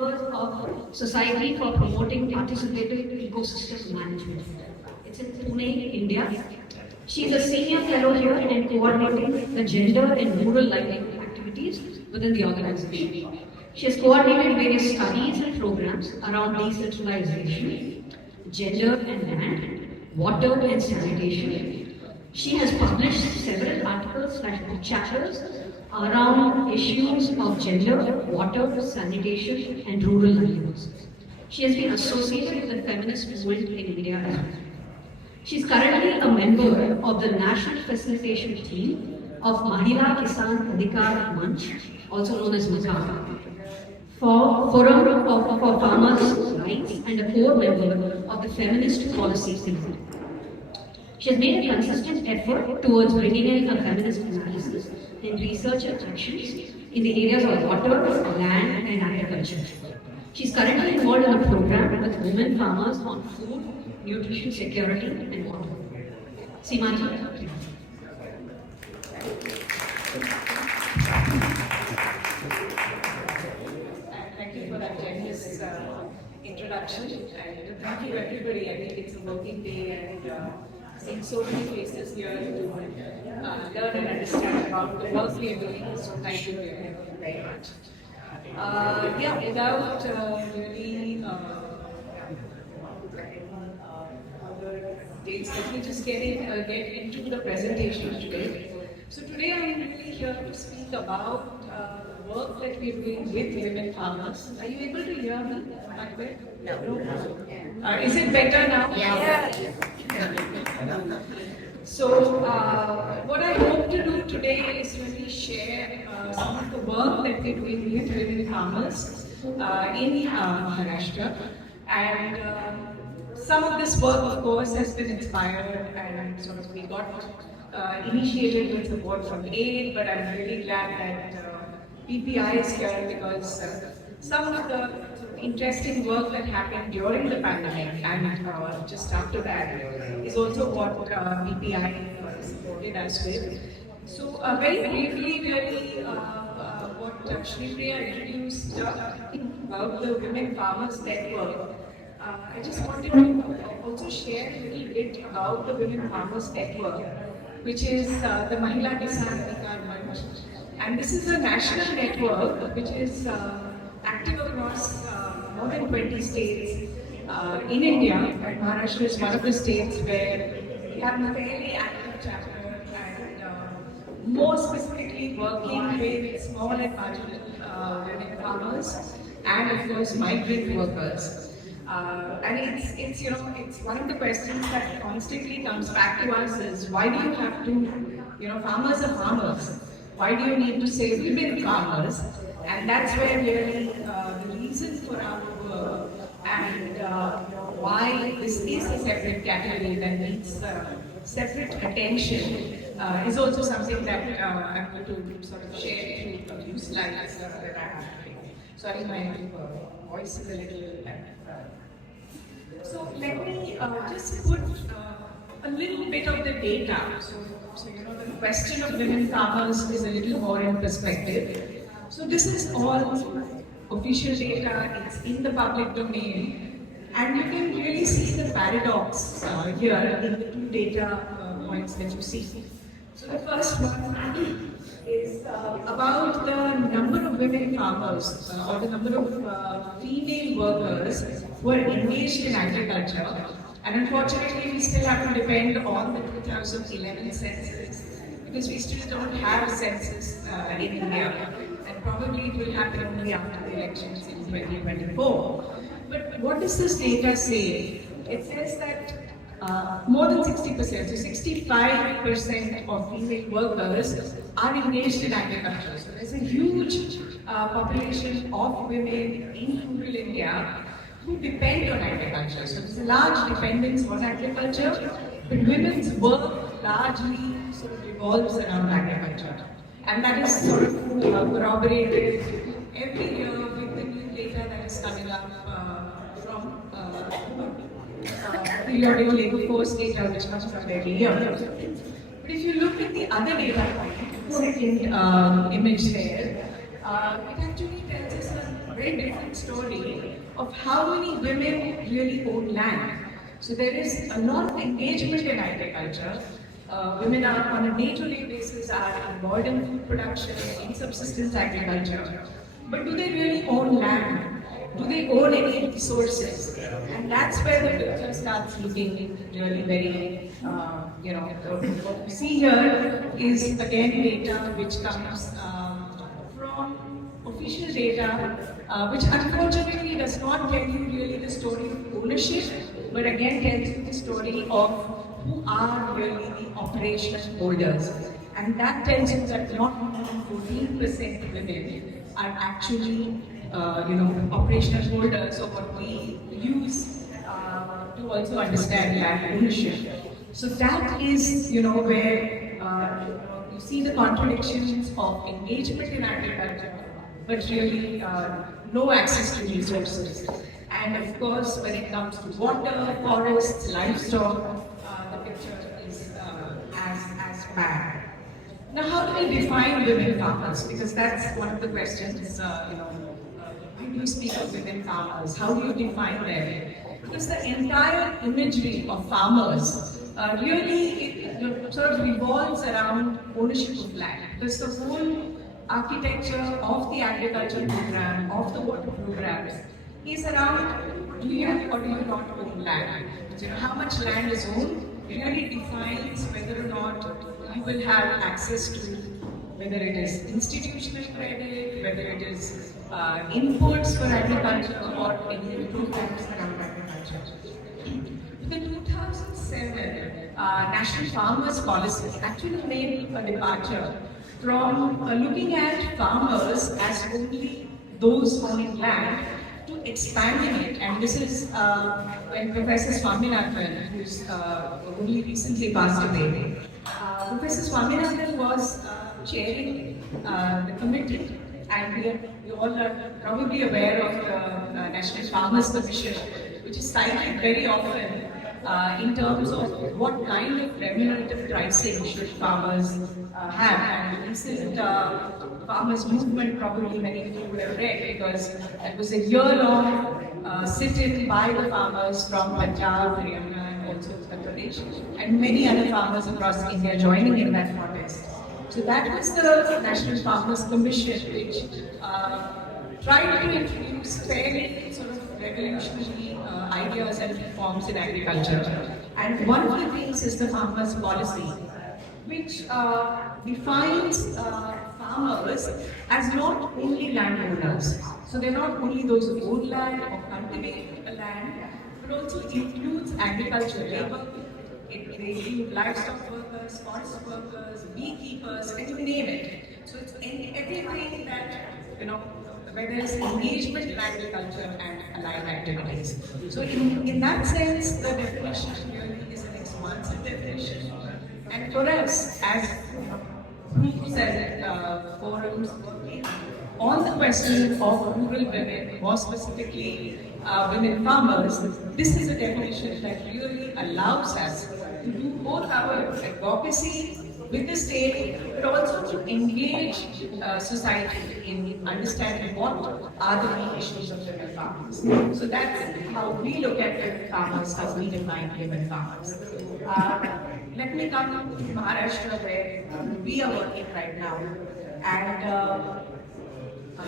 members of Society for Promoting Participative Ecosystem Management. It's in Pune, India. She is a senior fellow here and coordinating the gender and rural livelihood activities within the organization. She has coordinated various studies and programs around decentralization, gender and land, water and sanitation. She has published several articles/book chapters around issues of gender, water, sanitation, and rural livelihoods. She has been associated with the feminist movement in India as well. She is currently a member of the National Facilitation Team of Mahila Kisan Adhikar Manch, also known as MAKA, for Forum for Farmers' Rights and a core member of the Feminist Policy Committee. She has made a consistent effort towards bringing in a feminist analysis in research and actions in the areas of water, land, and agriculture. She is currently involved in a program with women farmers on food, nutrition security, and water. Seema ji. Thank you for that generous introduction, and thank you everybody. I think it's a working day, and seeing so many faces here to learn and understand about the work we are doing. So thank you very much. Without really dates, let me just get into the presentation today. So today I'm really here to speak about the work that we're doing with women farmers. Are you able to hear me? No. Is it better now? Yeah. So what I hope to do today is really share some of the work that we're doing with women farmers in Maharashtra, and some of this work, of course, has been inspired and sort of we got initiated with support from AID, but I'm really glad that PPI is here because some of the interesting work that happened during the pandemic and just after that is also what PPI supported us with. So very briefly, really, what Shripriya introduced about the Women Farmers Network, I just wanted to also share a little bit about the Women Farmers Network, which is the Mahila Kisan Adhikar Manch. And this is a national network which is active across more than 20 states in India, and Maharashtra is one of the states where we have a fairly active chapter, and more specifically working with small and marginal women farmers and of course migrant workers. And it's one of the questions that constantly comes back to us is why do you have to, farmers are farmers. Why do you need to say women farmers? And that's where really the reason for our work and why this is a separate category that needs separate attention is also something that I'm going to sort of share through a few slides that I have today. Sorry, my voice is a little. So let me just put a little bit of the data. So the question of women farmers is a little more in perspective. So this is all official data, it's in the public domain, and you can really see the paradox here in the two data points that you see. So the first one is about the number of women farmers or the number of female workers who are engaged in agriculture, and unfortunately we still have to depend on the 2011 census because we still don't have a census in India. And probably it will happen only after the elections in 2024. But what does this data say? It says that more than 60%, so 65% of female workers are engaged in agriculture. So there's a huge population of women in rural India who depend on agriculture. So there's a large dependence on agriculture, but women's work largely sort of revolves around agriculture. And that is sort of corroborated every year with the new data that is coming up from periodic labor force data, which comes from every year. But if you look at the other data point, the second image there, it actually tells us a very different story of how many women really own land. So there is a lot of engagement in agriculture. Women are on a day-to-day basis are involved in food production, in subsistence agriculture. But do they really own land? Do they own any resources? And that's where the picture starts looking really very, what we see here is again data which comes from official data, which unfortunately does not tell you really the story of ownership, but again tells you the story of who are really the operational holders. And that tells you that not more than 14% women are actually, operational holders of what we use to also understand land ownership. So that is, where you see the contradictions of engagement in agriculture, but really no access to resources. And of course, when it comes to water, forests, livestock, the picture is as bad. Now, how do we define women farmers? Because that's one of the questions, why do you speak of women farmers? How do you define them? Because the entire imagery of farmers really sort of revolves around ownership of land. Because the whole architecture of the agriculture program, of the water programs, is around do you or do you not own land? How much land is owned really defines whether or not you will have access to whether it is institutional credit, whether it is inputs for agriculture or any programs around agriculture. The 2007 National Farmers Policy actually made a departure from looking at farmers as only those owning land to expanding it. And this is when Professor Swaminathan, who's only recently passed away, Professor Swaminathan was chairing the committee, and we all are probably aware of the National Farmers Commission, which is cited very often in terms of what kind of remunerative pricing should farmers have. And the recent farmers movement, probably many of you would have read, because it was a year-long sit-in by the farmers from Punjab, Haryana, and also Uttar Pradesh, and many other farmers across India joining in that protest. So that was the National Farmers Commission, which tried to introduce fairly sort of revolutionary ideas and reforms in agriculture. And one of the things is the farmers' policy, which defines farmers as not only landowners. So they're not only those who own land or cultivate land, but also includes agriculture labor. They include livestock workers, forest workers, beekeepers, and you name it. So it's everything that, whether it's engagement in agriculture and allied activities. So in that sense, the definition really is an expansive definition. And for us, as groups and forums working on the question of rural women, more specifically women farmers, this is a definition that really allows us to do both our advocacy with the state, but also to engage society in understanding what are the main issues of women farmers. So that's how we look at women farmers, how we define women farmers. Let me come to Maharashtra, where we are working right now. And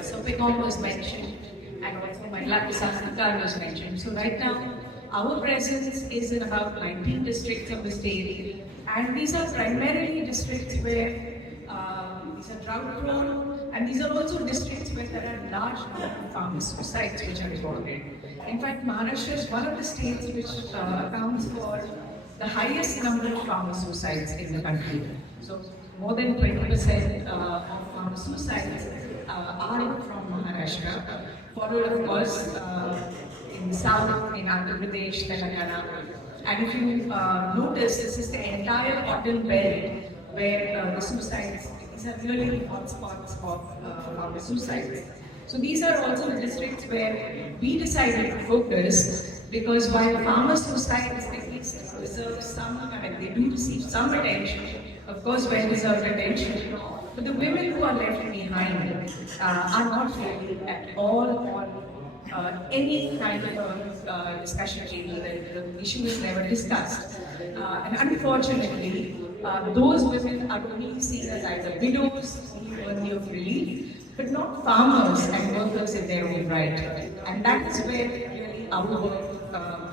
Sopicom was mentioned, and also Mahila Kisan Kukarni was mentioned. So right now, our presence is in about 19 districts of the state, and these are primarily districts where these are drought-prone, and these are also districts where there are large number of farmer suicides which are reported. In fact, Maharashtra is one of the states which accounts for the highest number of farmer suicides in the country. So more than 20% of farmer suicides are from Maharashtra, followed of course in the south, in Andhra Pradesh, Telangana. And if you notice, this is the entire cotton belt where the suicides, these are really hotspots of suicides. So these are also the districts where we decided to focus, because while farmer suicides at least deserve some, they do receive some attention, of course well-deserved attention, But the women who are left behind are not really at all on any kind of discussion table. The issue is never discussed. And unfortunately, those women are only seen as either widows, only worthy of relief, but not farmers and workers in their own right. And that is where really our work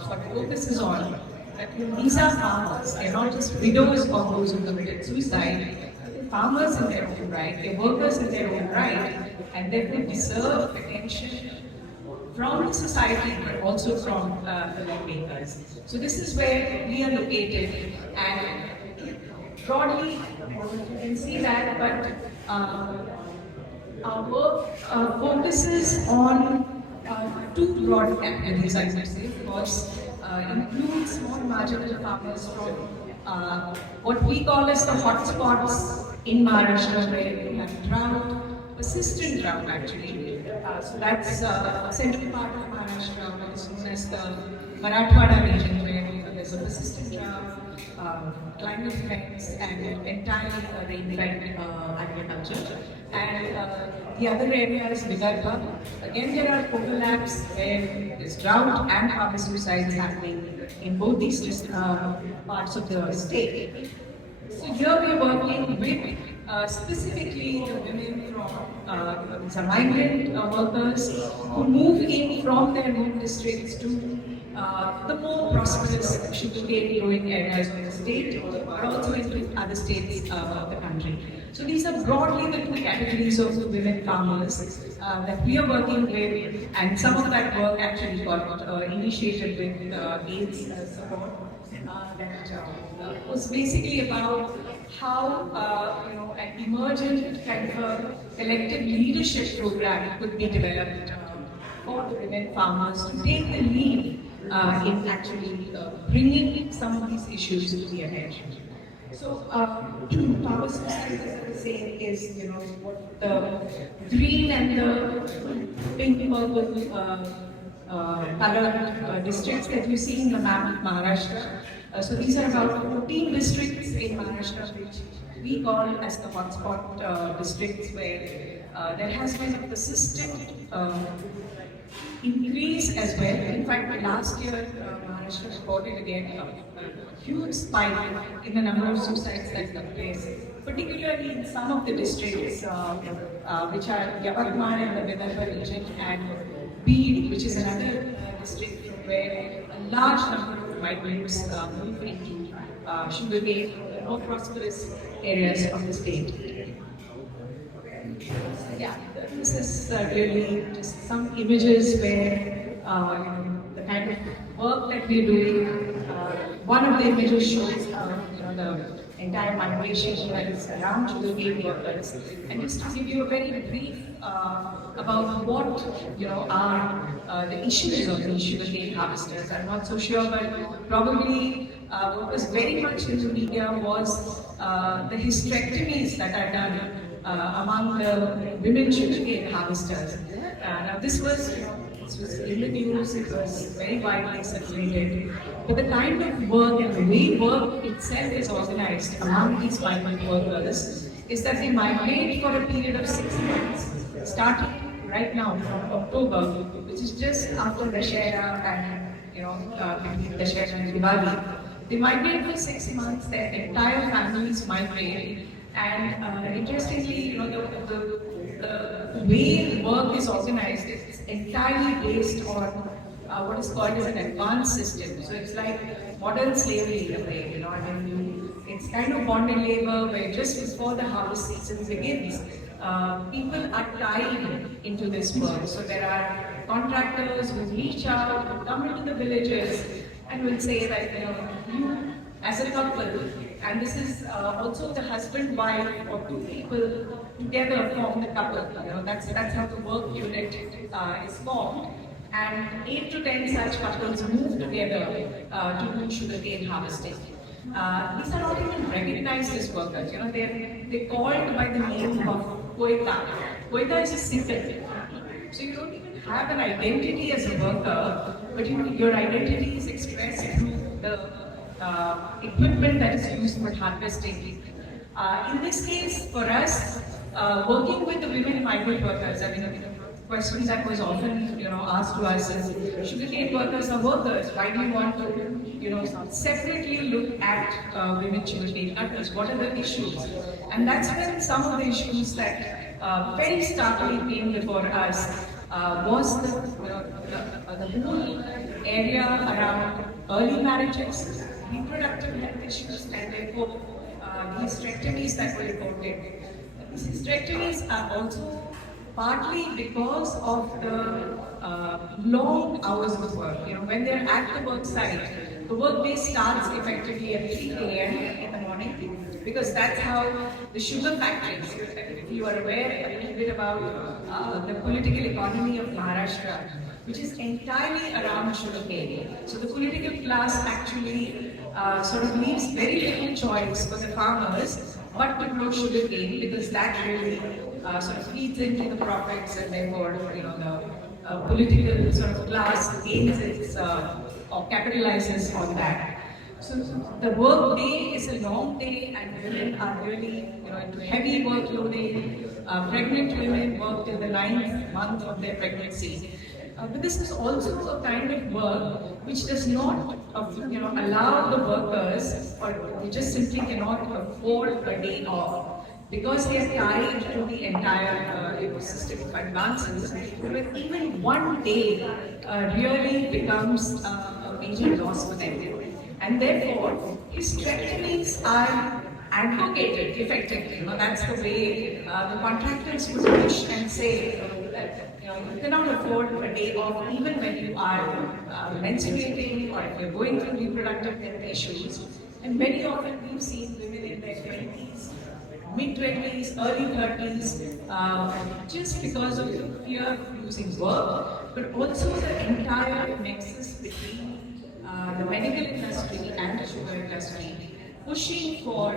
sort of focuses on. That these are farmers, they're not just widows of those who committed suicide, they're farmers in their own right, they're workers in their own right, and therefore deserve attention from the society but also from the lawmakers. So this is where we are located, and broadly you can see that, but our work focuses on two broad categories, I would say. Of course, includes small marginal farmers from what we call as the hotspots in Maharashtra, where we have drought, persistent drought actually. So that's a central part of Maharashtra, what is known as the Marathwada region, where there's a persistent drought, climate effects, and entirely rain-fed agriculture. And the other area is Vidarbha. Again, there are overlaps where there's drought and farmer suicides happening in both these parts of the state. So here we are working with specifically the women from some migrant workers who move in from their home districts to the more prosperous sugarcane growing areas of the state, but also into other states of the country. So these are broadly the two categories of women farmers that we are working with, and some of that work actually got initiated with AIDS support. That was basically about how an emergent kind of a collective leadership program could be developed for the women farmers to take the lead in actually bringing some of these issues to the attention. So, farmer suicide, as I was saying, is the green and the pink purple colored districts that you see in the map of Maharashtra. So these are about 14 districts in Maharashtra which we call as the hotspot districts, where there has been a persistent increase as well. In fact, last year Maharashtra reported again a huge spike in the number of suicides that took place, particularly in some of the districts which are Yavatmal in the Vidarbha region and Beed, which is another district from where a large number of migrants move into sugarcane, more prosperous areas of the state. Yeah, this is really just some images where the kind of work that we're doing. One of the images shows the entire migration that is around sugarcane workers, and just to give you a very brief about what are the issues of these sugarcane harvesters. I'm not so sure, but probably what was very much in the media was the hysterectomies that are done among the women sugarcane harvesters. Now this was in the news, it was very widely circulated. But the kind of work and the way work itself is organized among these migrant workers is that they migrate for a period of 6 months, starting right now from October, which is just after Dussehra and Dussehra and Diwali. They migrate for 6 months, their entire families migrate. And interestingly, the way work is organized is entirely based on what is called as an advanced system. So it's like modern slavery in a way, it's kind of bonded labor where just before the harvest season begins, people are tied into this work. So there are contractors who reach out, who come into the villages and will say that, you as a couple, and this is also the husband, wife, or two people together form the couple. That's how the work unit is formed. And 8 to 10 such couples move together to do sugarcane harvesting. These are not even recognized as workers. They're called by the name of Koita. Koita is a symbol. So you don't even have an identity as a worker, but your identity is expressed through the equipment that is used for harvesting. In this case, for us, working with the women migrant workers, I mean, a question that was often, asked to us is, sugarcane workers are workers. Why do you want to, separately look at women sugarcane cutters? What are the issues? And that's when some of the issues that very starkly came before us was the whole area around early marriages, reproductive health issues, and therefore the hysterectomies that were reported. These hysterectomies are also partly because of the long hours of work. When they're at the work site, the work day starts effectively at 3 a.m. in the morning, because that's how the sugar factories, if you are aware a little bit about the political economy of Maharashtra, which is entirely around sugarcane. So the political class actually sort of leaves very little choice for the farmers but to grow sugarcane, because that really sort of feeds into the profits, and therefore the political sort of class gains its or capitalizes on that. So the work day is a long day, and women are really into heavy workloading. Pregnant women work till the 9th month of their pregnancy. But this is also a kind of work which does not, allow the workers, or they just simply cannot afford a day off, because they are tied to the entire system of advances. But even one day really becomes a major loss for them. And therefore, hysterectomies are advocated effectively. That's the way the contractors would push and say that you cannot afford a day off even when you are menstruating, or if you're going through reproductive health issues. And very often we've seen women in their 20s, mid-20s, early 30s, just because of the fear of losing work, but also the entire nexus between the medical industry and the sugar industry pushing for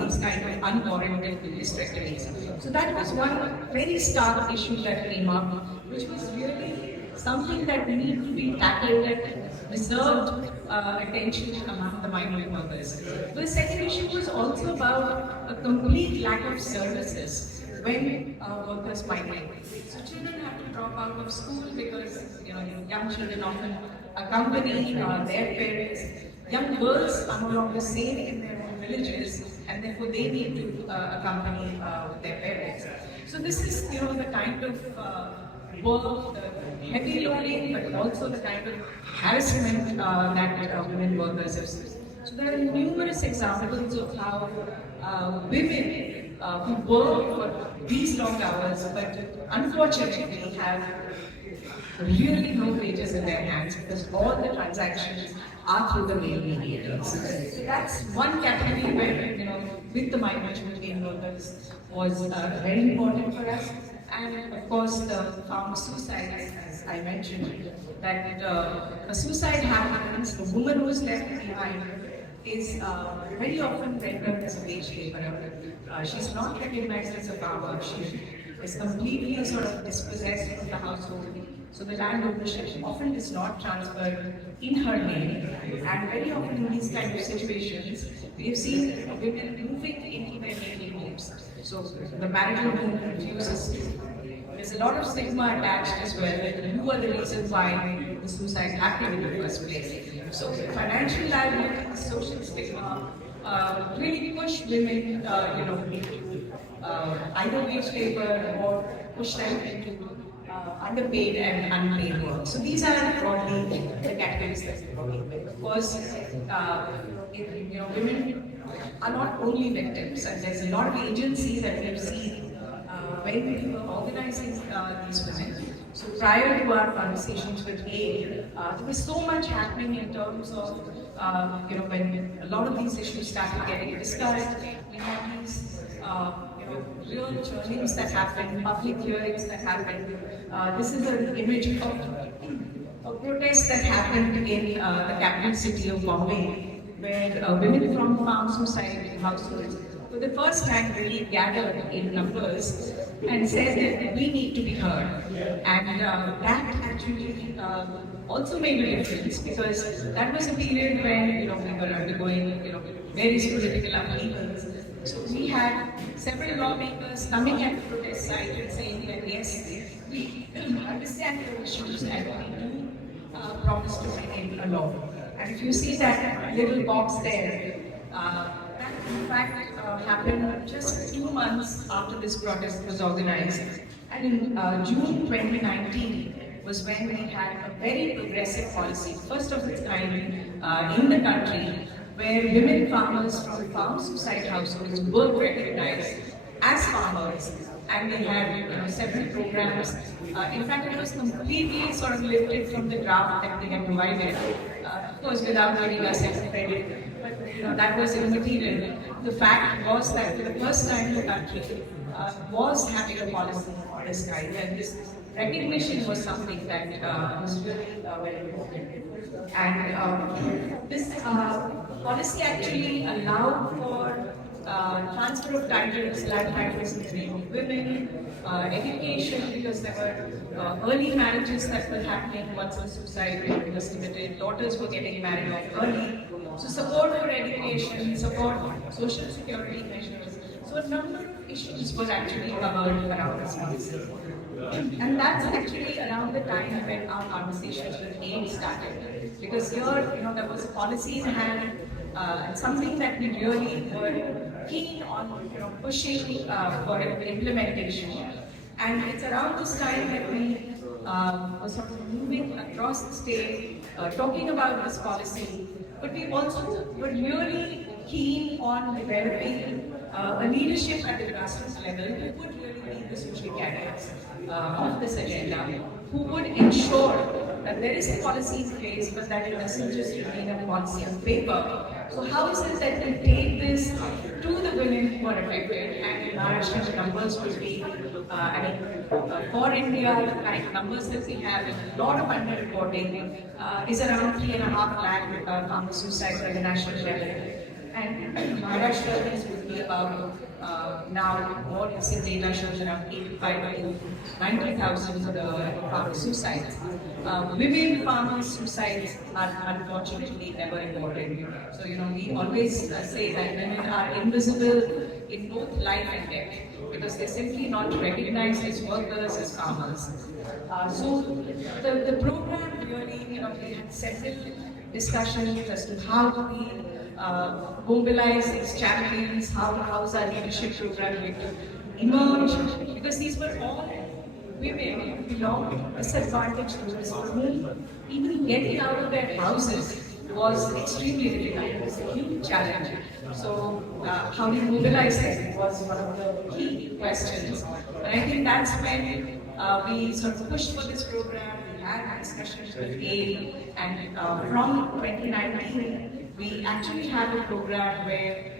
these kind of unwarranted hysterectomies. So that was one very stark issue that came up, which was really something that needed to be tackled and deserved attention among the migrant workers. The second issue was also about a complete lack of services when workers migrate. So children have to drop out of school because young children often accompany their parents. Young girls are no longer safe in their own villages, and therefore they need to accompany their parents. So this is, the kind of work, the heavy loading, but also the kind of harassment that women workers have seen. So there are numerous examples of how women who work for these long hours, but unfortunately have really no wages in their hands, because all the transactions are through the male mediators. So that's one category where, with the migrant workers was very important for us. And of course, the farm suicide, as I mentioned, that a suicide happens, the woman who is left behind is very often rendered as a wage laborer. She's not recognized as a farmer. She is completely sort of dispossessed of the household. So the land ownership often is not transferred in her name. And very often in these kind of situations, we've seen women moving into their native homes. So the marital home refuses to. There's a lot of stigma attached as well, that you are the reason why the suicide happened in the first place. So financial liability, social stigma really push women, either wage labor or push them into underpaid and unpaid work. So these are broadly the categories that we're working with. Of course, women are not only victims, and there's a lot of agencies that we've seen when we were organizing these women. So prior to our conversations with AID, there was so much happening in terms of, when a lot of these issues started getting discussed, we had these real journings that happened, public hearings that happened. This is an image of a protest that happened in the capital city of Bombay, where women from farm society households for the first time really gathered in numbers and said that we need to be heard. And that actually also made a difference, because that was a period when we were undergoing various political upheavals. So we had several lawmakers coming at the protest site and saying that yes, we understand your issues and we do promise to bring in a law. And if you see that little box there, that in fact happened just a few months after this protest was organized. And in June 2019 was when we had a very progressive policy, first of its kind in the country, where women farmers from farm suicide households were recognized as farmers, and they had several programs. In fact, it was completely sort of lifted from the draft that they had provided, of course, without giving us any credit. But that was immaterial. The fact was that for the first time the country was having a policy of this kind, and this recognition was something that was really very important. And this policy actually allowed for transfer of titles, land titles in the name of women, education, because there were early marriages that were happening once the suicide rate was limited, daughters were getting married off early. So support for education, support social security measures. So a number of issues were actually covered around this policy. And that's actually around the time when our conversations with AIM started. Because here, there was a policy in hand, and something that we really were keen on, pushing for implementation. And it's around this time that we were sort of moving across the state, talking about this policy. But we also were really keen on developing a leadership at the grassroots level who would really be the social carriers of this agenda, who would ensure that there is a policy in place, but that it doesn't just remain a policy on paper. So how is it that we take this to the women who are affected? And in Maharashtra, the numbers would be, for India, the kind of numbers that we have, a lot of underreporting, is around 3.5 lakh farmer suicides at the national level. And Maharashtra is would be about now more recent data shows around 85 to 90,000 farmer suicides. Women farmer suicides are unfortunately never reported. So we always say that women are invisible in both life and death because they're simply not recognized as workers, as farmers. So the program really, we had several discussions as to how we mobilize these champions, how is our leadership program going to emerge, because these were all women who belonged disadvantaged groups for whom even getting out of their houses was extremely difficult. It was a huge challenge. So how we mobilize them was one of the key questions. But I think that's when we sort of pushed for this program. We had discussions with AIM, and from 2019, we actually have a program where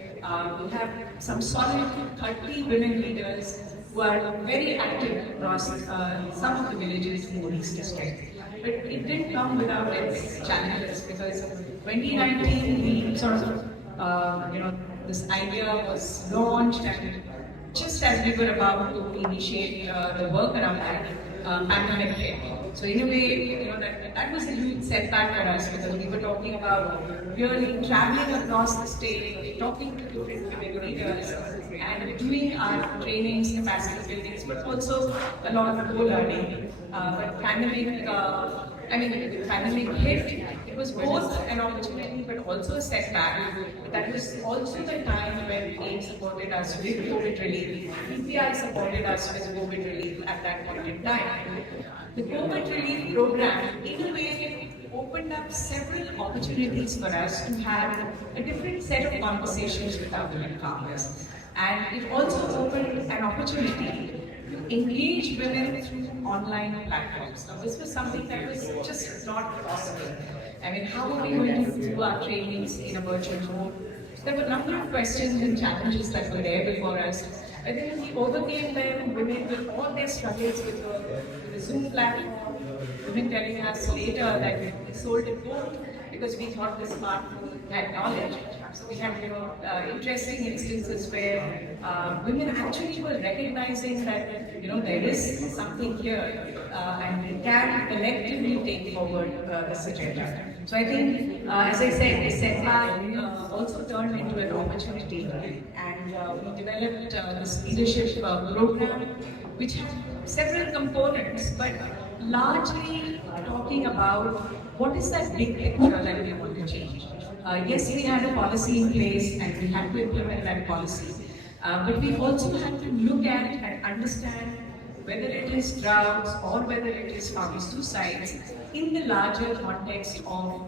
we have some solid 30 women leaders who are very active across some of the villages in the East District. But it didn't come without its challenges, because 2019 we sort of, this idea was launched, and just as we were about to initiate the work around that, pandemic hit. So in a way, that was a huge setback for us, because we were talking about really traveling across the state, talking to different women leaders, and doing our trainings, capacity buildings, but also a lot of co-learning. But pandemic, the pandemic hit. It was both an opportunity but also a setback. That was also the time when AIM supported us with COVID relief. PPI supported us with COVID relief at that point in time. The COVID relief program, in a way, opened up several opportunities for us to have a different set of conversations with our women farmers. And it also opened an opportunity to engage women through online platforms. Now, this was something that was just not possible. How are we going to do our trainings in a virtual mode? So there were a number of questions and challenges that were there before us. I think we overcame them, women with all their struggles with the Zoom platform, women telling us later that we sold it gold because we thought the smartphone had knowledge. So we had interesting instances where women actually were recognizing that there is something here. and we can collectively take forward this agenda. So I think, as I said, this setback also turned into an opportunity, and we developed this leadership program, which had several components, but largely talking about what is that big picture that we want to change. Yes, we had a policy in place and we had to implement that policy. But we also had to look at and understand whether it is droughts or whether it is farm suicides in the larger context of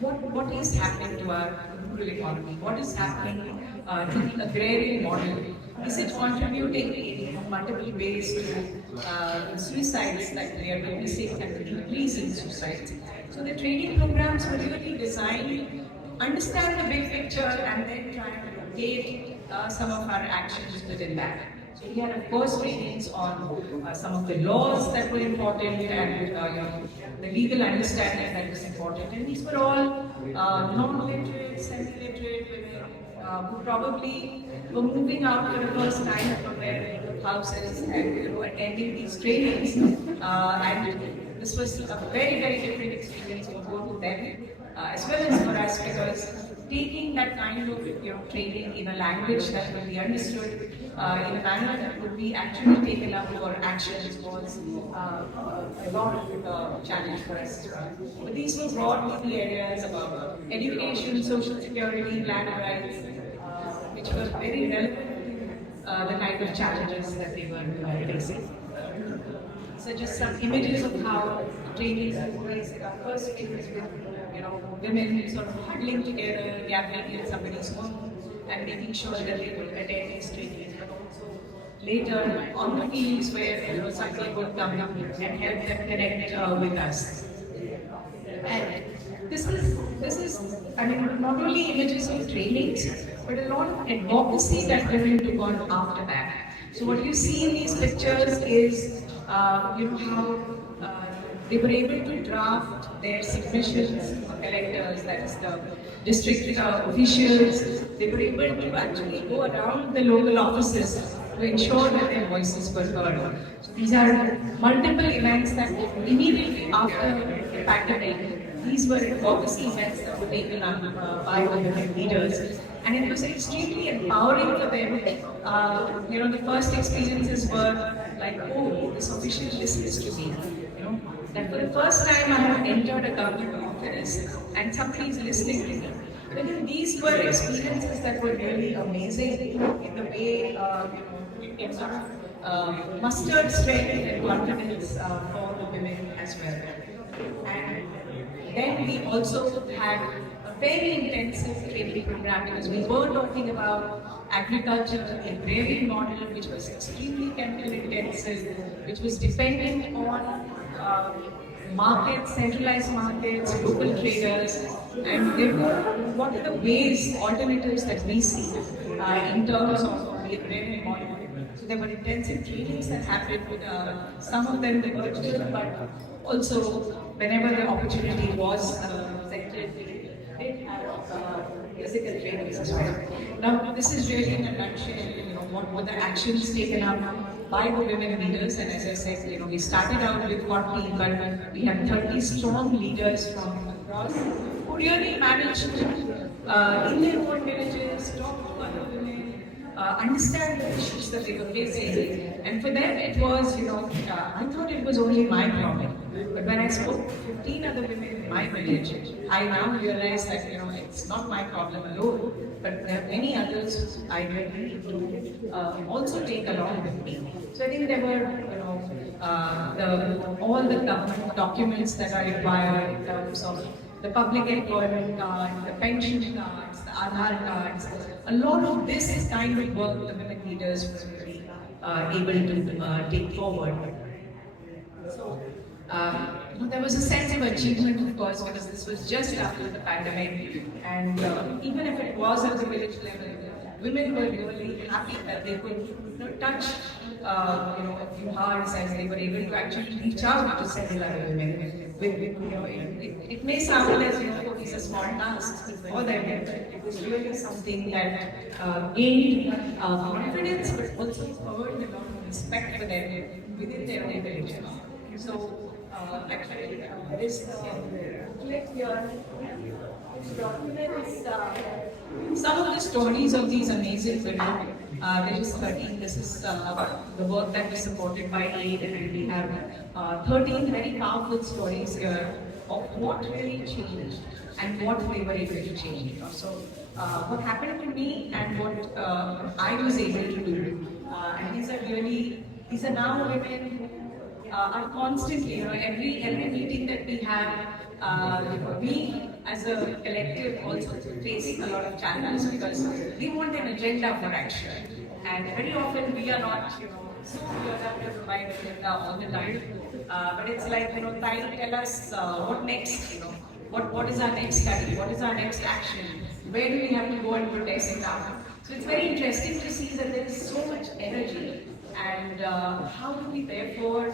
what is happening to our rural economy, what is happening to the agrarian model. Is it contributing in multiple ways to suicides that we are witnessing and the increase in suicides? So the training programs were really designed to understand the big picture and then try and locate some of our actions within that. So we had, of course, trainings on some of the laws that were important and the legal understanding that was important. And these were all non-literate, semi-literate women who probably were moving out for the first time from their houses and attending these trainings. And this was a very, very different experience for both of them, as well as for us, because taking that kind of training in a language that will be understood in a manner that would be actually taken up for actions was a lot of challenge for us. But these were broadly the areas about education, social security, land rights, which were very relevant to the kind of challenges that they were facing. So just some images of how training took place. Our first it was with women sort of huddling together, gathering in somebody's home, and making sure that they would attend these trainings. But also later on the fields where somebody would come and help them connect with us. And this is, I mean, not only images of trainings, but a lot of advocacy that women took on after that. So what you see in these pictures is, how they were able to draft their submissions, collectors, that is the district officials. They were able to actually go around the local offices to ensure that their voices were heard. So these are multiple events that immediately after the pandemic, these were advocacy events that were taken up by the women leaders. And it was extremely empowering for them. The first experiences were like, oh, this official listens to me. That for the first time I have entered a government office and somebody is listening to me. I think these were experiences that were really amazing in the way it sort of mustered strength and confidence for the women as well. And then we also had a very intensive training program because we were talking about agriculture, the agrarian model, which was extremely chemical intensive, which was dependent on markets, centralized markets, local traders, and therefore, what are the ways, alternatives that we see in terms of the agrarian model? So there were intensive trainings that happened with some of them were virtual, but also whenever the opportunity was presented, we did have physical trainings as well. Now, this is really in a nutshell, what were the actions taken up by the women leaders, and as I said, we started out with 40, but we have 30 strong leaders from across who really managed to, in their own villages, talk to other women, understand the issues that they were facing. And for them, it was, I thought it was only my problem. But when I spoke to 15 other women in my village, I now realize that, it's not my problem alone, but there are many others I really need to also take along with me. So I think there were, all the government documents that are required in terms of the public employment card, the pension cards, the Aadhaar cards. A lot of this is kind of work the women leaders were really able to take forward. So, there was a sense of achievement, of course, because this was just after the pandemic, and even if it was at the village level, women were really happy that they could touch, a few hearts as they were able to actually reach out to several other women. It may sound as it's a small task for them, but it was really something that gained confidence, but also earned a lot of respect for them within their own villages. So actually, there is booklet here. This document is some of the stories of these amazing women. There is 13. This is the work that is supported by AID, and we have 13 very powerful stories here of what really changed and what they were able to change. So, what happened to me and what I was able to do. And these are now women who are constantly, every meeting that we have, we as a collective also face a lot of challenges because we want an agenda for action. And very often we are not, so geared up to provide agenda all the time. But it's like, tell us what next, what is our next study, what is our next action, where do we have to go and protest now. So it's very interesting to see that there is so much energy and how do we therefore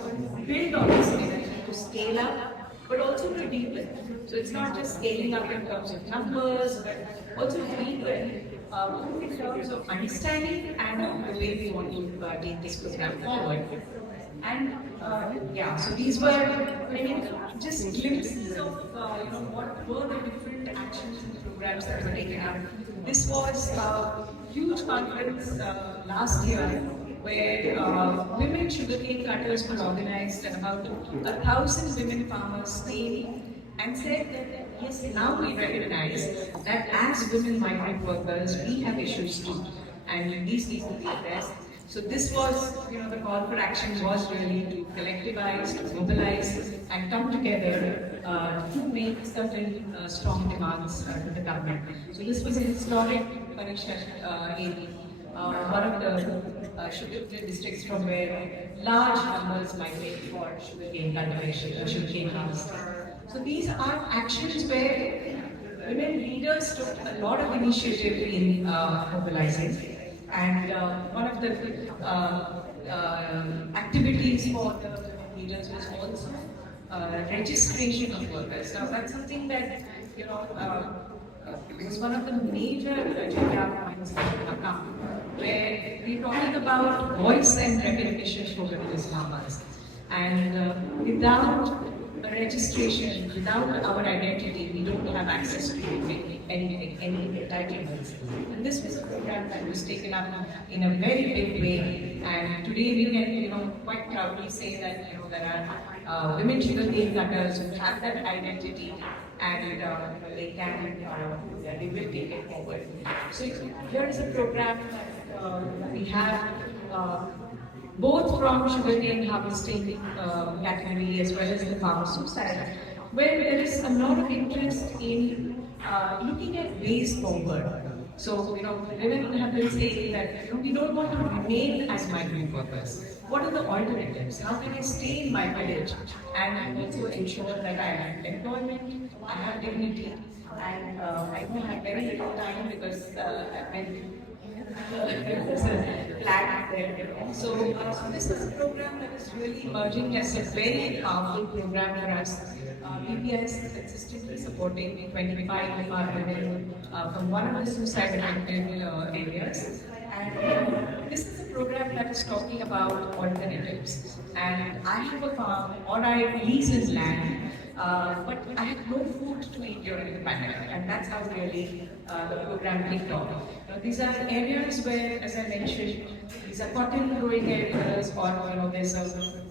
build on this energy to scale up but also to deepen. So it's not just scaling up in terms of numbers but also deepen in terms of understanding and the way we want to take this program forward. And so these were just glimpses of what were the different actions and programs that were taken up. This was a huge conference last year where women sugarcane cutters were organized and about 1,000 women farmers came and said that yes, now we recognize that as women migrant workers, we have issues too, and these need to be addressed. So this was, the call for action was really to collectivize, to mobilize, and come together to make certain strong demands to the government. So this was a historic Parishad in one of the sugarcane districts from where large numbers migrate for sugarcane cultivation, sugarcane harvest. So these are actions where women leaders took a lot of initiative in mobilizing. And one of the activities for the women leaders was also registration of workers. Now that's something that was one of the major agenda points that come, where we're talking about voice and recognition for women farmers. And without registration, without our identity, we don't have access to anything, any entitlements. And this was a program that was taken up in a very big way. And today we can, quite proudly say that, there are women sugarcane cutters who have that identity and they can, they will take it forward. So here is a program that we have. Both from sugarcane harvesting category as well as the farmers side, where there is a lot of interest in looking at ways forward. So, women have been saying that we don't want to remain as migrant workers. What are the alternatives? How can I stay in my village and also ensure that I have employment, I have dignity, and I don't have very little time because there's a flag there. So this is a program that is really emerging as a very powerful program for us. PPI is consistently supporting 25 of our women from one of the suicide affected areas. And this is a program that is talking about alternatives. And I have a farm or I lease this land, but I had no food to eat during the pandemic, and that's how really the program kicked off. These are areas where, as I mentioned, these are cotton growing areas, or there's a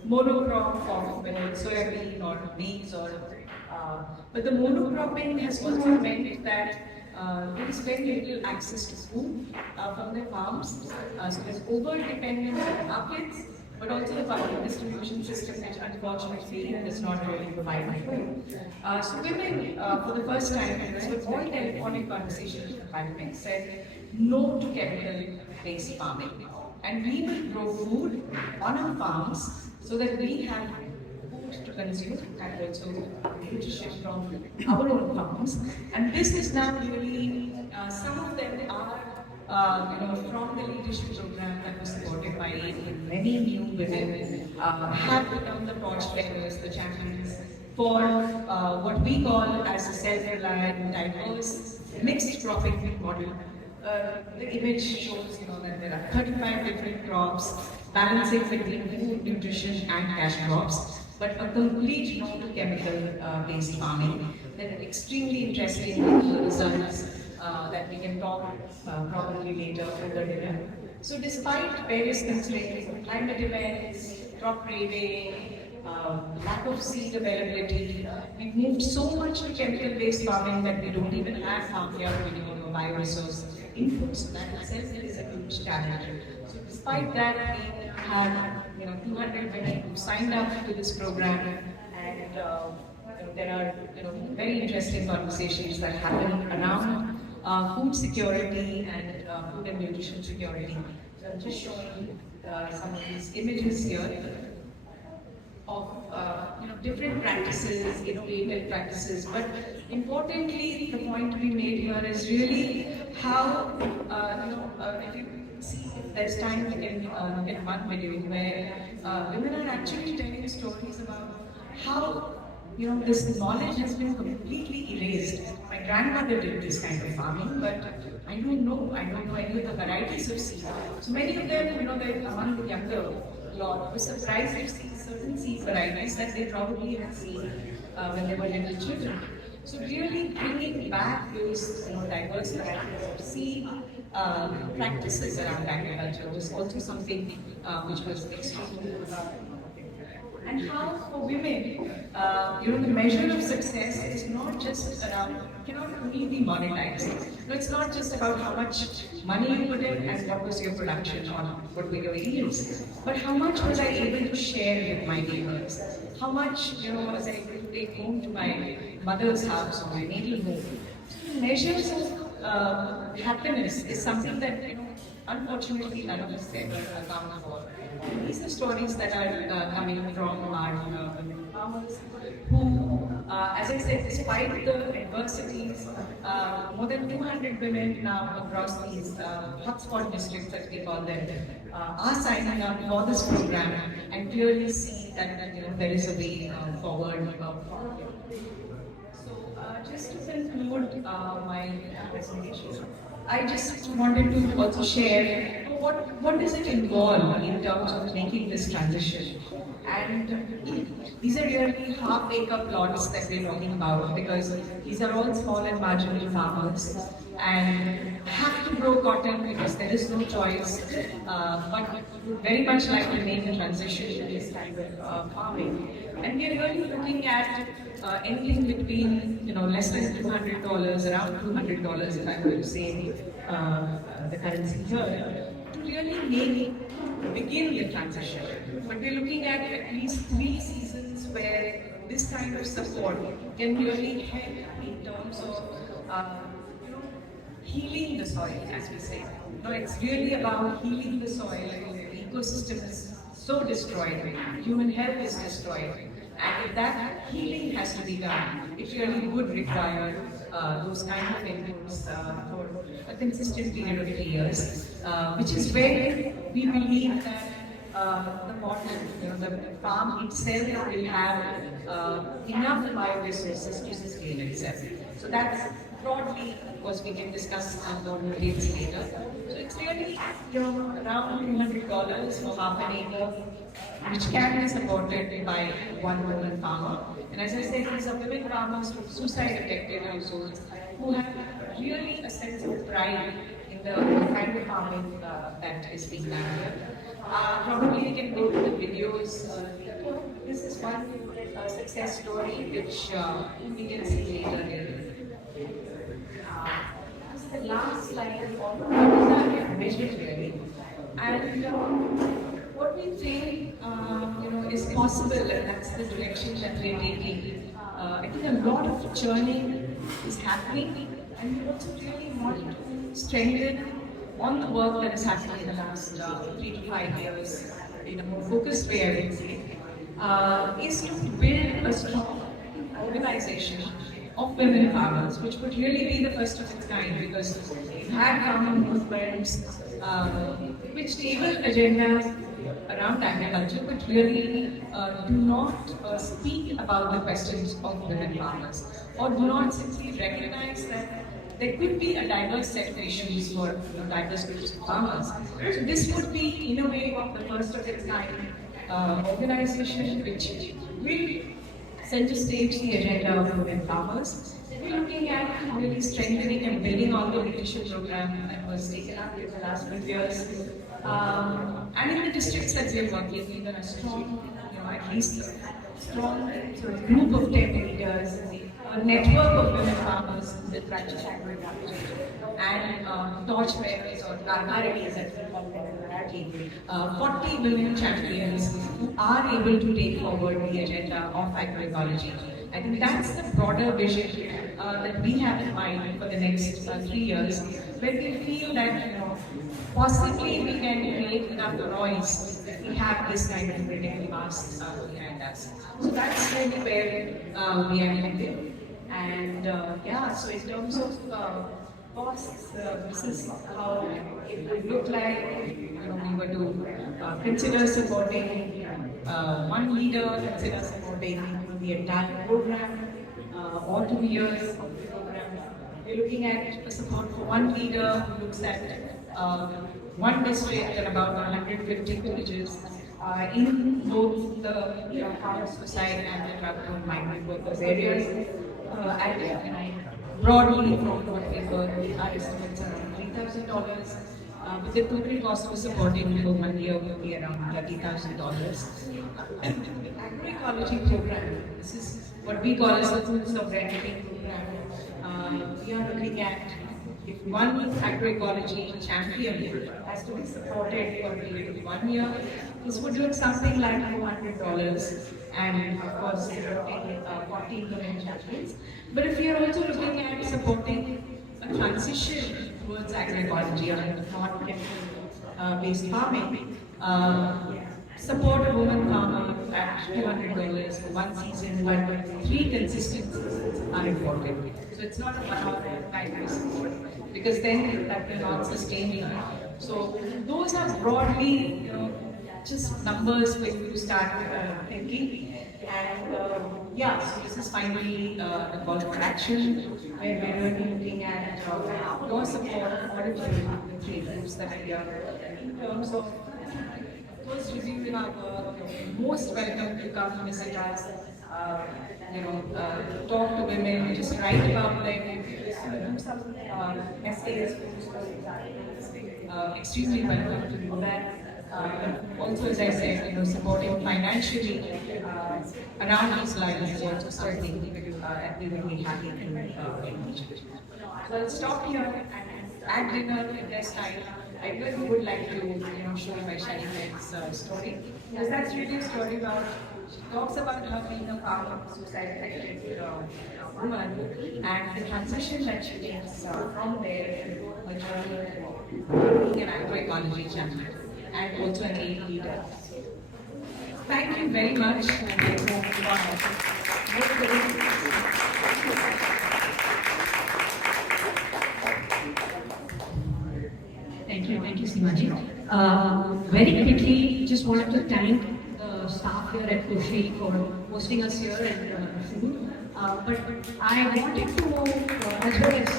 monocrop of whether it's soybean or beans, but the monocropping has also meant that there is very little access to food from the farms. So there's over-dependence on markets, but also the public distribution system, which unfortunately does not really provide food. So women, for the first time, and this was all telephonic conversations with the pandemic, said no to chemical-based farming. And we will grow food on our farms so that we have food to consume and also nutrition from our own farms. And this is now really, some of them are from the leadership program that was supported by AID. Many new women have become the torch bearers, the champions for what we call as a self-reliant, diverse, mixed cropping model. The image shows that there are 35 different crops balancing between food, nutrition, and cash crops, but a complete no to chemical-based farming. There are extremely interesting results that we can talk probably later over dinner. So despite various constraints, climate events, crop raiding, lack of seed availability, we've moved so much to chemical-based farming that we don't even have farmyard manure or bioresource inputs. That itself is a huge challenge. So despite that, we had 200 women who signed up to this program, and there are very interesting conversations that happen around food security and food and nutrition security. So I'm just showing some of these images here of different practices, innovative practices. But importantly, the point to be made here is really how if you see if there's time, we can look at one video where women are actually telling stories about how this knowledge has been completely erased. My grandmother did this kind of farming, but I don't know any of the varieties of seeds. So many of them, they're among the younger lot, were surprised to see certain seed varieties that they probably had seen when they were little children. So really bringing back those diverse varieties of seed practices around agriculture was also something which was extremely and how for women, the measure of success is not just around, cannot only be monetized. It's not just about how much money you put in and what was your production or what were your yields, but how much was I able to share with my neighbors? How much, was I able to take home to my mother's house or my natal home? So measures of happiness is something that, unfortunately, none of us ever account for. And these are stories that are coming from our women farmers who, as I said, despite the adversities, more than 200 women now across these hotspot districts, as we call them, are signing up for this program and clearly see that there is a way forward. Just to conclude my presentation, I just wanted to also share what does it involve in terms of making this transition. And these are really half acre plots that we're talking about, because these are all small and marginal farmers and have to grow cotton because there is no choice, but would very much like to make a transition to this kind of farming. And we're really looking at anything between less than $200, around $200 if I'm going to say the currency here, to really begin the transition. But we're looking at least 3 seasons where this kind of support can really help in terms of healing the soil, as we say. It's really about healing the soil. The ecosystem is so destroyed, human health is destroyed. And if that healing has to be done, it really would require those kind of inputs for a consistent period of 3 years, which is where we believe that the farm itself will have enough bioresources to sustain itself. So that's broadly, of course, we can discuss more details later. So it's really around $200 for half an acre, which can be supported by one woman farmer. And as I said, these are women farmers from suicide-affected households who have really a sense of pride in the kind of farming that is being done here. Probably we can go to the videos. This is one success story which we can see later here. This is the last slide of what is our vision really. And what we think is possible, and that's the direction that we're taking. I think a lot of churning is happening, and we also really want to strengthen on the work that is happening in the last 3 to 5 years in a more focused way, I would say, is to build a strong organization of women farmers, which would really be the first of its kind, because we've had farmer movements which table agendas around agriculture, but really do not speak about the questions of women farmers, or do not simply recognize that there could be a diverse set of issues for diverse groups of farmers. So this would be, in a way, the first of its kind organization which will center stage the agenda of women farmers. We're looking at really strengthening and building on the leadership program that was taken up in the last few years. And in the districts that we're working, we've got a strong, at least a strong sort of group of 10 leaders, a network of women farmers with practice agriculture, and torch bearers or Gargaretis as we call them in Marathi, 40 women champions who are able to take forward the agenda of agroecology. I think that's the broader vision that we have in mind for the next 3 years, where we feel that possibly we can create enough noise if we have this kind of critical mass behind us. So that's really where we are headed. And so in terms of costs, this is how it would look like. We were to consider supporting one leader, consider supporting the entire program, all 2 years of the program. We're looking at support for one leader who looks at one district and about 150 villages in both the farmer suicide and the tribal migrant workers areas. Broadly, from what we heard, our estimates are around $3,000. But the total cost for supporting for 1 year will be around $30,000. Agroecology program, this is what we call as the Foods of Renting program. We are looking at if one agroecology champion has to be supported for a period of 1 year, this would look something like $400, and of course, supporting 14 women champions. But if we are also looking at supporting a transition towards agroecology or non-chemical-based farming, support a woman farmer at $200 for one season, but 3 consistent seasons are important. So it's not a one-off type of support, because then that will not sustain you. So those are broadly, just numbers for you to start thinking. And so this is finally a call for action, where we're really looking at your support, what if the 3 groups that are here, in terms of first reviewing our work. Most welcome to come visit us, talk to women, just write about them, do some essays, extremely welcome to do that. Also, as I said, supporting financially around these lines is also something that we will be happy to engage. So I'll stop here and at dinner if there's time. I really would like to show you my Shani's story, because that's really a story about, she talks about her being a farmer, suicide-affected woman, and the transition that she takes from there to her journey being an agroecology champion and also an aid leader. Thank you very much. Thank you, Seema ji. Very quickly, just wanted to thank the staff here at Kushi for hosting us here and food. But I wanted to know, as well as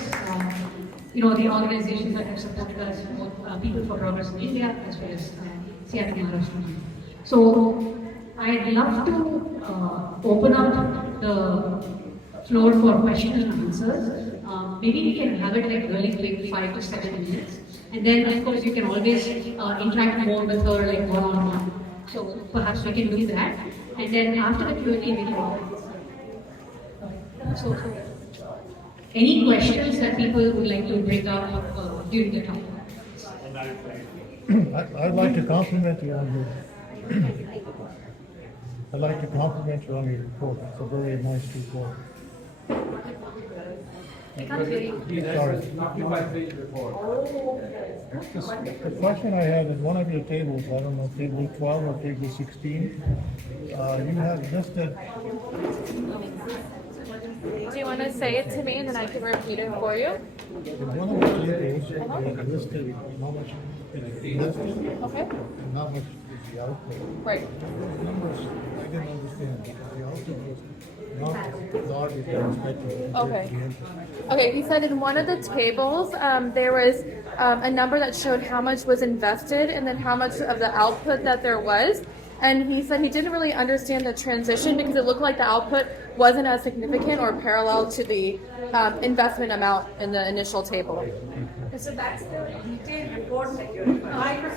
the organizations that have supported us, both People for Progress in India as well as CIP Maharashtra. So I'd love to open up the floor for questions and answers. Maybe we can have it like really quick, 5 to 7 minutes. And then, of course, you can always interact more with her, like one-on-one. So perhaps we can do that. And then after the Q&A, we can. So, any questions that people would like to bring up during the talk? I'd like to compliment you on your. I'd like to compliment you on your report. It's a very nice report. I can't hear you. Sorry. report. The question I had in one of your tables, I don't know, table 12 or table 16, you have listed. Do you want to say it to me and then I can repeat it for you? In one of the tables, you have listed how much is invested Okay. and how much is the output. Right. Those numbers, I didn't understand, because the output was not larger than expected compared Okay. to the input. Okay, he said in one of the tables there was a number that showed how much was invested and then how much of the output that there was. And he said he didn't really understand the transition because it looked like the output wasn't as significant or parallel to the investment amount in the initial table. So that's the detailed report that you're referring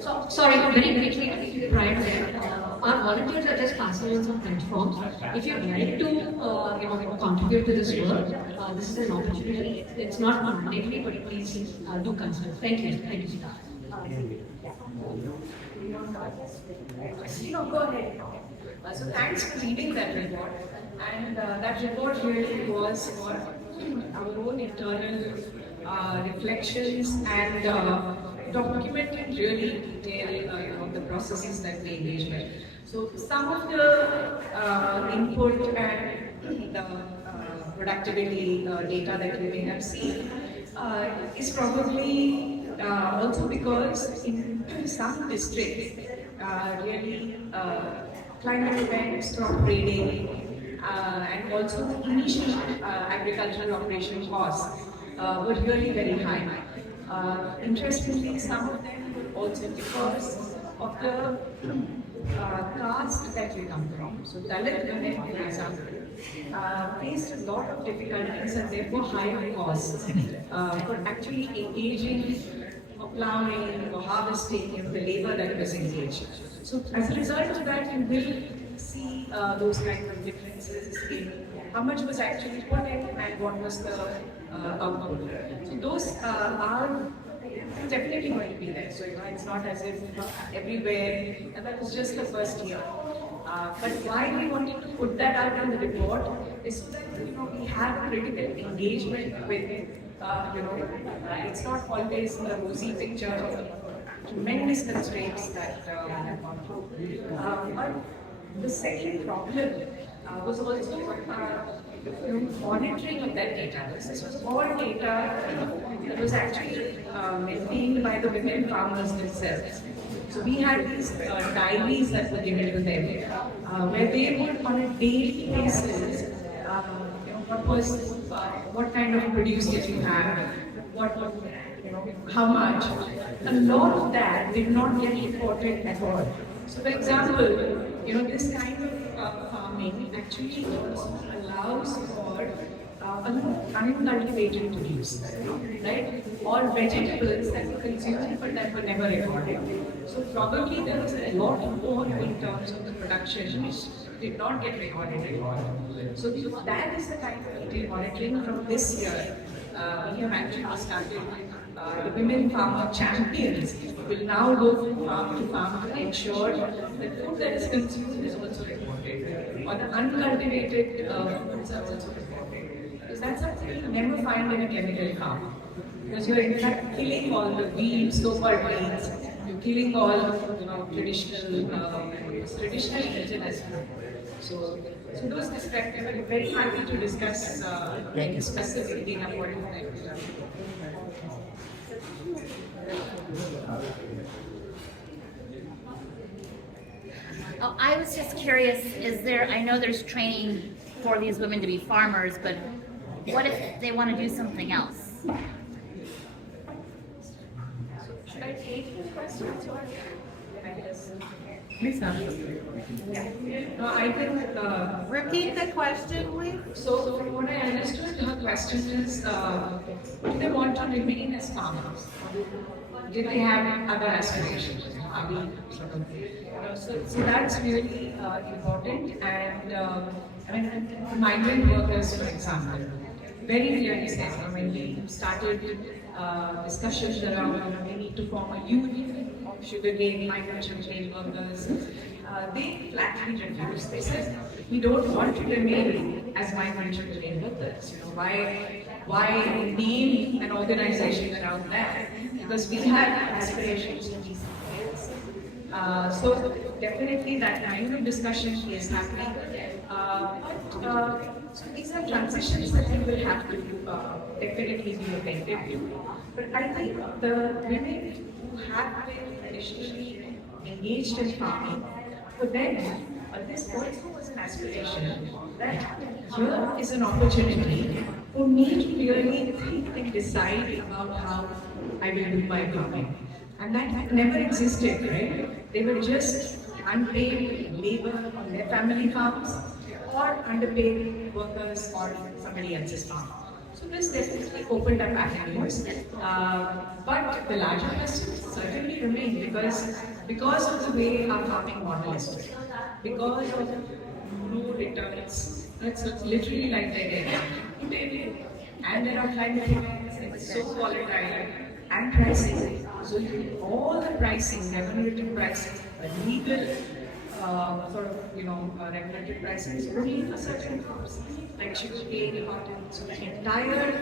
So, sorry, very quickly, prior to that, our volunteers are just passing on some platforms. If you'd like to, contribute to this work, this is an opportunity. It's not mandatory, but please do consider. Thank you. Thank you, Sita. No, go ahead. So thanks for reading that report. And that report really was for our own internal reflections and documenting really detail the processes that we engage with. So some of the input and the productivity data that we may have seen is probably also because in some districts really climate events, crop trading, and also the initial agricultural operation costs were really very high. Interestingly, some of them were also because of the caste that we come from. So Dalit women, for example, faced a lot of difficulties and therefore higher costs for actually engaging or plowing or harvesting the labor that was engaged. So as a result of that, you will see those kind of differences in how much was actually put in and what was the output. So those are definitely going to be there. So it's not as if everywhere, and that was just the first year. But why we wanted to put that out in the report is so that we have a critical engagement with it's not always a rosy picture of tremendous constraints that we have gone through. But the second problem was also monitoring of that data. This was all data that was actually maintained by the women farmers themselves. So we had these diaries that were given to them, where they would, on a daily basis, what kind of produce did you have, how much. A lot of that did not get reported at all. So, for example, this kind of farming actually also allows for uncultivated produce, right? Or vegetables that were consumed but that were never recorded. So probably there was a lot more in terms of the production which did not get recorded at all. So that is the kind of detailed monitoring from this year. We have actually started the women farmer champions will now go from farm to farm to ensure that the food that is consumed is also reported, or the uncultivated foods are also reported. Because that's something you never find in a chemical farm. Because you're in fact killing all the weeds, so-called weeds. You're killing all traditional indigenous food. So those perspectives, I'm very happy to discuss any specific data point that. Oh, I was just curious, I know there's training for these women to be farmers, but what if they want to do something else? Should I take the questions or Please No, I think. repeat the question, please. So, from what I understood, her question is, do they want to remain as farmers? Did they have other aspirations? Are we sort of, so that's really important. And migrant workers, for example, very clearly said, when we started discussions around we need to form a union of sugarcane migrant sugarcane workers, they flatly refused. They said, we don't want to remain as migrant sugarcane workers. Why name an organization around that? Because we have aspirations to be somewhere else. So definitely that kind of discussion is happening. So these are transitions that we will have to definitely be attentive to. But I think the women who have been traditionally engaged in farming, for them, this also was an aspiration that here is an opportunity for me to really think and decide about how I will do my farming. And that never existed, right? They were just unpaid labor on their family farms or underpaid workers on somebody else's farm. So this definitely opened up avenues. But the larger questions certainly remain because of the way our farming model is today, because of no returns. It's literally like dead end. And there are climate events, it's so volatile, and pricing. So all the pricing, remunerative pricing, legal regulated pricing is only for certain crops, like sugarcane, cotton. So the entire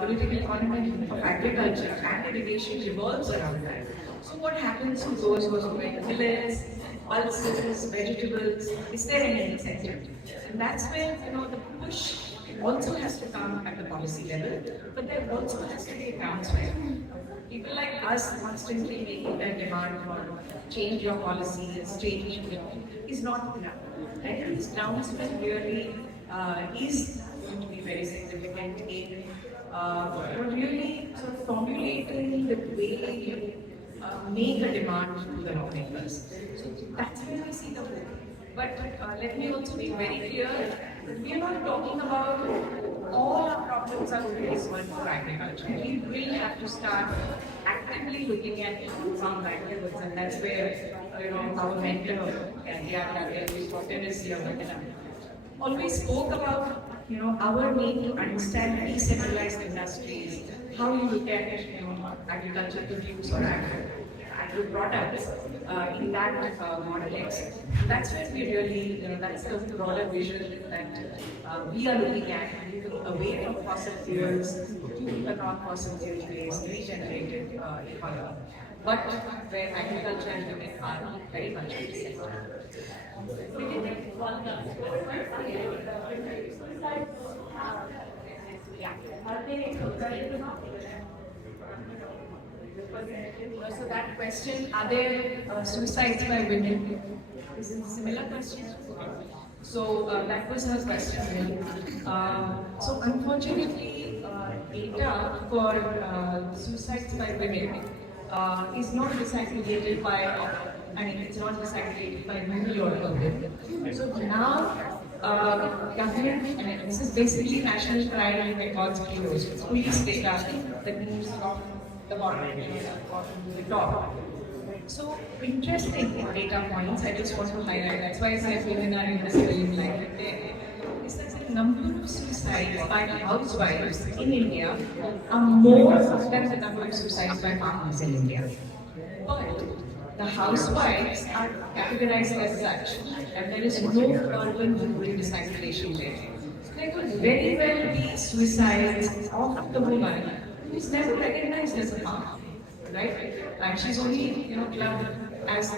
political economy of agriculture and irrigation revolves around that. So what happens to those who are growing millets, pulses, vegetables? Is there any incentive? And that's where the push also has to come at the policy level, but there also has to be a groundswell. People like us constantly making a demand for change your policies, change is not enough. I think this groundswell really is going to be very significant in really sort of formulating the way you make a demand to the lawmakers. So that's where I see the hope. But let me also be very clear, we are not talking about all our problems are only one for agriculture. We will have to start actively looking at farm livelihoods, and that's where our mentor, Dennis here, always spoke about our need to understand decentralized industries, how you look at agriculture produce or agro products in that context. That's where we really, that's the broader vision that we are looking at, moving away from fossil fuels to a non-fossil fuel-based, regenerated economy. But where agriculture and women are very much at the center. So that question, are there suicides by women? Is it a similar question? So that was her question. So unfortunately, data for suicides by women is not disaggregated by, it's not disaggregated by Google or Google. So now, government, this is basically National Crime Records Bureau, so it's police data that moves from the bottom to the top. So interesting data points I just want to highlight. That's why I said women are in this film like there. Is that the number of suicides by housewives in India are more than the number of suicides by farmers in India. But the housewives are categorized as such, and there is no urban-rural disaggregation there. So there could very well be suicides of the woman who is never recognized as a farmer, right? And she's only, clubbed as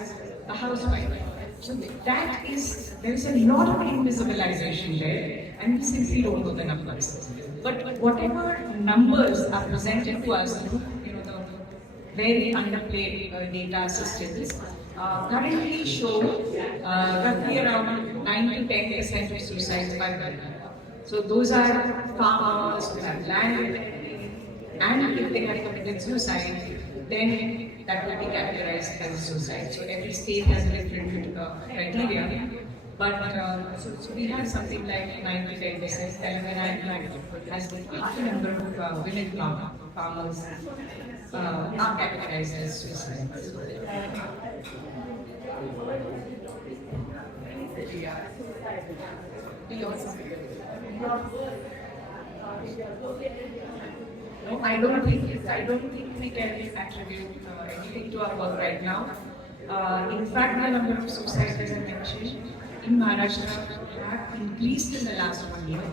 a housewife. So that is, there is a lot of invisibilization there, and we simply don't know the numbers. But whatever numbers are presented to us through, the very underplayed data systems, currently show roughly around 9 to 10% of suicides by women. So those are farmers who have land, and if they have committed suicide, then that will be categorized as suicide. So every state has different criteria. But so we have something like 9 to 10%. Telangana has the number of women farmers are categorized as suicide. No, I don't think we can attribute anything to our work right now. In fact, the number of suicides, as I mentioned, in Maharashtra have increased in the last 1 year.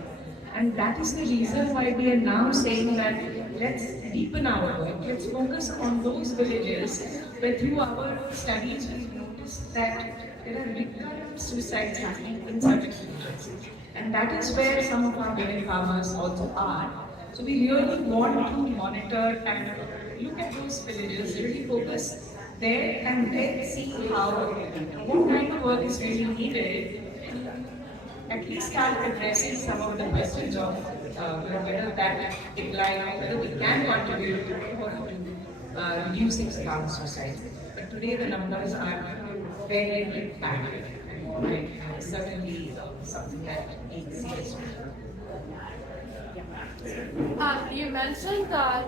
And that is the reason why we are now saying that let's deepen our work, let's focus on those villages where through our studies we've noticed that there are recurrent suicides happening in certain villages. And that is where some of our women farmers also are. So we really want to monitor and look at those villages, really focus there and then see how what kind of work is really needed. At least start addressing some of the questions of whether that decline, whether we can contribute to reducing scout suicide. But today the numbers are very bad, and certainly something that needs serious. You mentioned that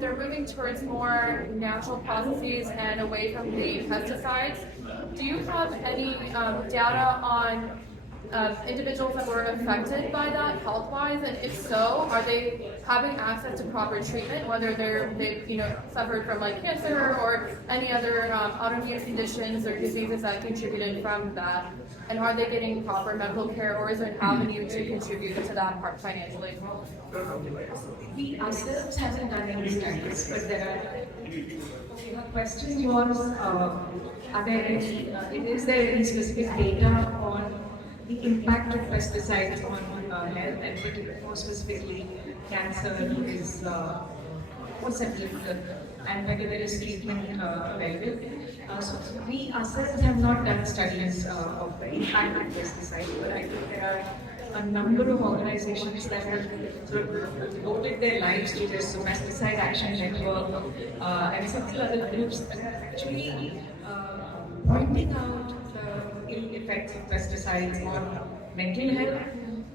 they're moving towards more natural processes and away from the pesticides. Do you have any data on individuals that were affected by that health-wise, and if so, are they having access to proper treatment, whether they suffered from like cancer or any other autoimmune conditions or diseases that contributed from that, and are they getting proper medical care, or is there an avenue to contribute to that part financially? We ourselves haven't done any studies, but there are. The question was, is there any specific data on the impact of pesticides on health, and more specifically, cancer is more significant, and whether there is treatment available. So we ourselves have not done studies of the impact of pesticides, but I think there are a number of organizations that have sort of devoted their lives to this, so Pesticide Action Network and several other groups that are actually pointing out the ill effects of pesticides on mental health,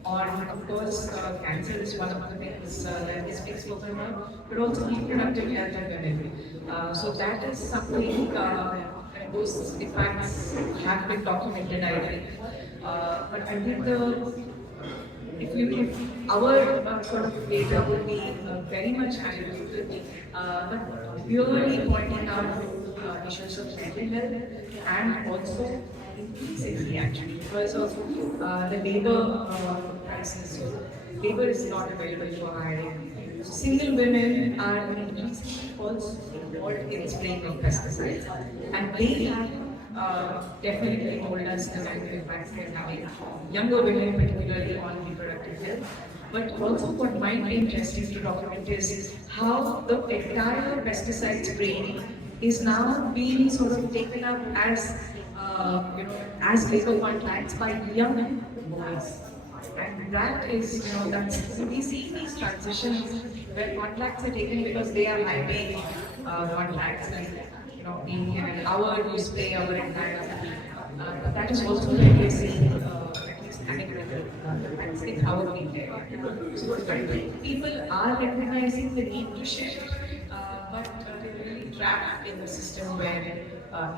on, of course, cancer is one of the things that is being spoken about, but also reproductive health of women. So that is something, and those impacts have been documented, I think. But I think if our sort of data would be very much adequate, but purely pointing out issues of mental health, and also increasingly actually because of the labor crisis. Labor is not available for hiring. Single women are increasingly also involved in spraying of pesticides, and they have definitely told us the negative impacts they're having. Younger women, particularly on reproductive health. But also, what might be interesting to document is how the entire pesticide spraying is now being sort of taken up as as labor contracts by young boys. And that is, so we see these transitions where contracts are taken because they are high paying contracts, and in an hour you spray our entire. But that is also what we see, at least anecdotal, in our media. So people are recognizing the need to shift, but they're really trapped in the system where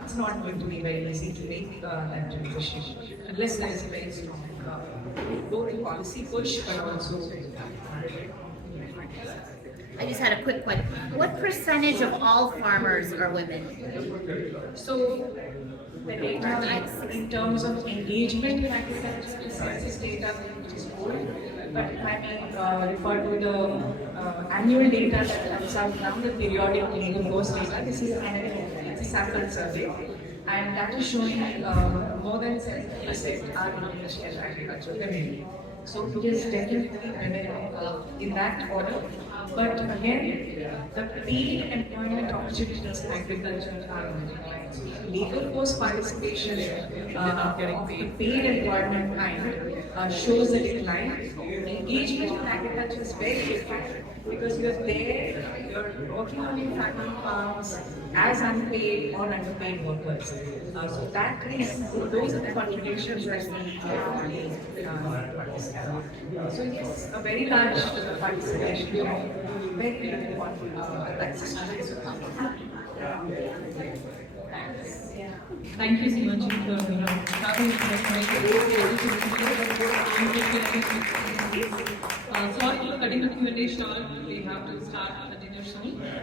it's not going to be very easy to make that transition unless there is a very strong both policy push, but also. I just had a quick question. What percentage of all farmers are women? So the data in terms of engagement in agriculture, census data, which is old, but if I may refer to the annual data that comes out now, the periodic labor force data, this is a sample survey, and that is showing more than 70% are engaged in agriculture women. So it is definitely women in that order. But again, the paid employment opportunities in agriculture are declining. Labor force participation, the paid employment kind shows a decline. Engagement in agriculture is very different because you're there, you're working on your family farms as unpaid or underpaid workers. So that is, those are the contributions that we so yes, a very large participation, very important Thank you, Seema ji, for having sorry for cutting the Q&A short. We have to start the dinner soon.